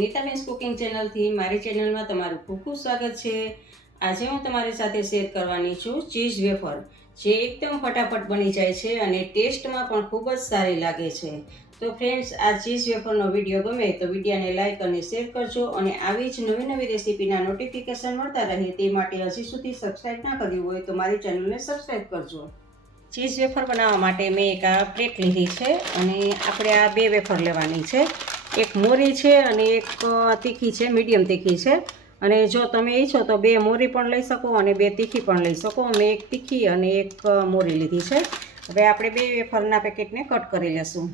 Cooking ચેનલથી મારી ચેનલમાં તમારું ખૂબ ખૂબ સ્વાગત છે. આજે હું તમારી સાથે શેર કરવાની છું ચીઝ વેફર, જે એકદમ ફટાફટ બની જાય છે અને ટેસ્ટમાં પણ ખૂબ જ સારી લાગે છે. તો ફ્રેન્ડ્સ, આ ચીઝ વેફરનો વીડિયો ગમે તો વિડીયોને લાઇક અને શેર કરજો અને આવી જ નવી નવી રેસીપીના નોટિફિકેશન મળતા રહે તે માટે હજી સુધી સબસ્ક્રાઈબ ના કર્યું હોય તો મારી ચેનલને સબસ્ક્રાઈબ કરજો. ચીઝ વેફર બનાવવા માટે મેં એક આ પ્લેટ લીધી છે અને આપણે આ બે વેફર લેવાની છે. એક મોરી છે અને એક તીખી છે, મીડિયમ તીખી છે. અને જો તમે ઈચ્છો તો બે મોરી પણ લઈ શકો અને બે તીખી પણ લઈ શકો. મેં એક તીખી અને એક મોરી લીધી છે. હવે આપણે બે વેફરના પેકેટને કટ કરી લેશું.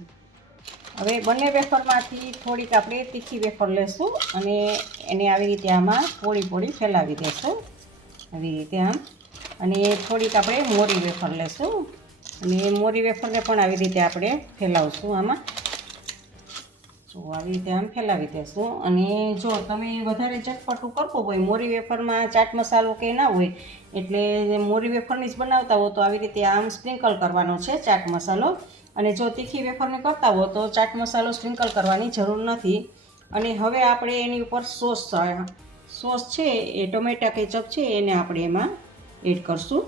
હવે બંને વેફરમાંથી થોડીક આપણે તીખી વેફર લેશું અને એને આવી રીતે આમાં પોળી પોળી ફેલાવી દેશું. આવી રીતે આમ. અને થોડીક આપણે મોરી વેફર લેશું. અને મોરી વેફરને પણ આવી રીતે આપણે ફેલાવશું આમાં. જો આવી રીતે આમ ફેલાવી દેશું. અને જો તમે વધારે ચટપટું કરવું હોય, મોરી વેફરમાં ચાટ મસાલો કે ના હોય, એટલે મોરી વેફરની જ બનાવતા હો તો આવી રીતે આમ સ્પ્રિંકલ કરવાનો છે ચાટ મસાલો. અને જો તીખી વેફરને કરતા હો તો ચાટ મસાલો સ્પ્રિંકલ કરવાની જરૂર નથી. અને હવે આપણે એની ઉપર સોસ સોસ છે એ ટોમેટા કેચઅપ છે એને આપણે એમાં એડ કરશું.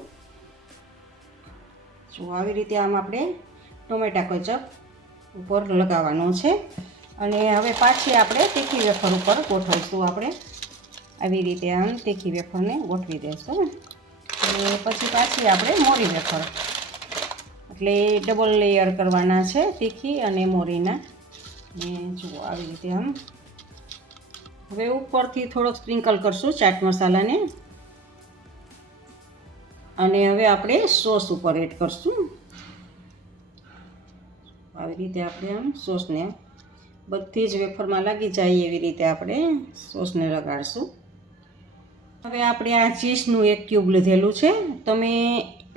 જો આવી રીતે આમ આપણે ટોમેટા કેચઅપ ઉપર લગાવવાનો છે. અને હવે પાછી આપણે તીખી વેફર ઉપર ગોઠવીશું આપણે. આવી રીતે આમ તીખી વેફરને ગોઠવી દઈશું અને પછી પાછી આપણે મોરી વેફર. એટલે ડબલ લેયર કરવાના છે તીખી અને મોરીના. ને જુઓ આવી રીતે આમ. હવે ઉપરથી થોડોક સ્પ્રિંકલ કરશું ચાટ મસાલાને. અને હવે આપણે સોસ ઉપર એડ કરશું. આવી રીતે આપણે આમ સોસને બધી જ વેફરમાં લાગી જાય એવી રીતે આપણે સોસને લગાડશું. હવે આપણે આ ચીઝનું એક ક્યુબ લીધેલું છે. તમે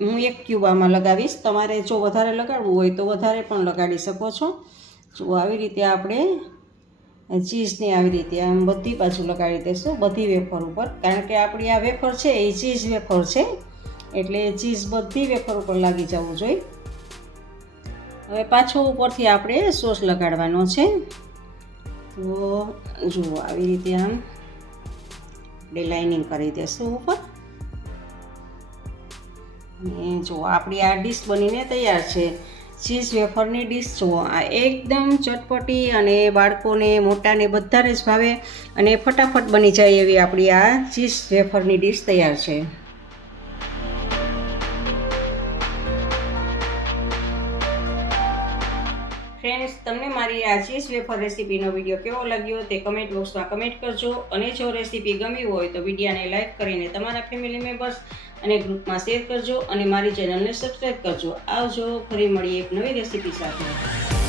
હું એક ક્યુબ આમાં લગાવીશ. તમારે જો વધારે લગાડવું હોય તો વધારે પણ લગાડી શકો છો. જો આવી રીતે આપણે ચીઝને આવી રીતે આમ બધી બાજુ લગાડી દઈશું બધી વેફર ઉપર. કારણ કે આપણી આ વેફર છે એ ચીઝ વેફર છે. એટલે ચીઝ બધી વેફર ઉપર લાગી જવું જોઈએ. હવે પાછો ઉપરથી આપણે સોસ લગાડવાનો છે. તો જુઓ આવી રીતે આમ આપણે લાઇનિંગ કરી દેશું ઉપર. અને જુઓ, આપણી આ ડીશ બનીને તૈયાર છે. ચીઝ વેફરની ડીશ, જુઓ, આ એકદમ ચટપટી અને બાળકોને, મોટાને બધાને જ ભાવે અને ફટાફટ બની જાય એવી આપણી આ ચીઝ વેફરની ડીશ તૈયાર છે. ફ્રેન્ડ્સ તમને મારી આ ચીઝ વેફર રેસીપીનો વીડિયો કેવો લાગ્યો તે કમેન્ટ બોક્સમાં કમેન્ટ કરજો. અને જો રેસીપી ગમી હોય તો વિડીયાને લાઈક કરીને તમારા ફેમિલી મેમ્બર્સ અને ગ્રુપમાં શેર કરજો અને મારી ચેનલને સબસ્ક્રાઈબ કરજો. આવજો, ફરી મળીએ એક નવી રેસીપી સાથે.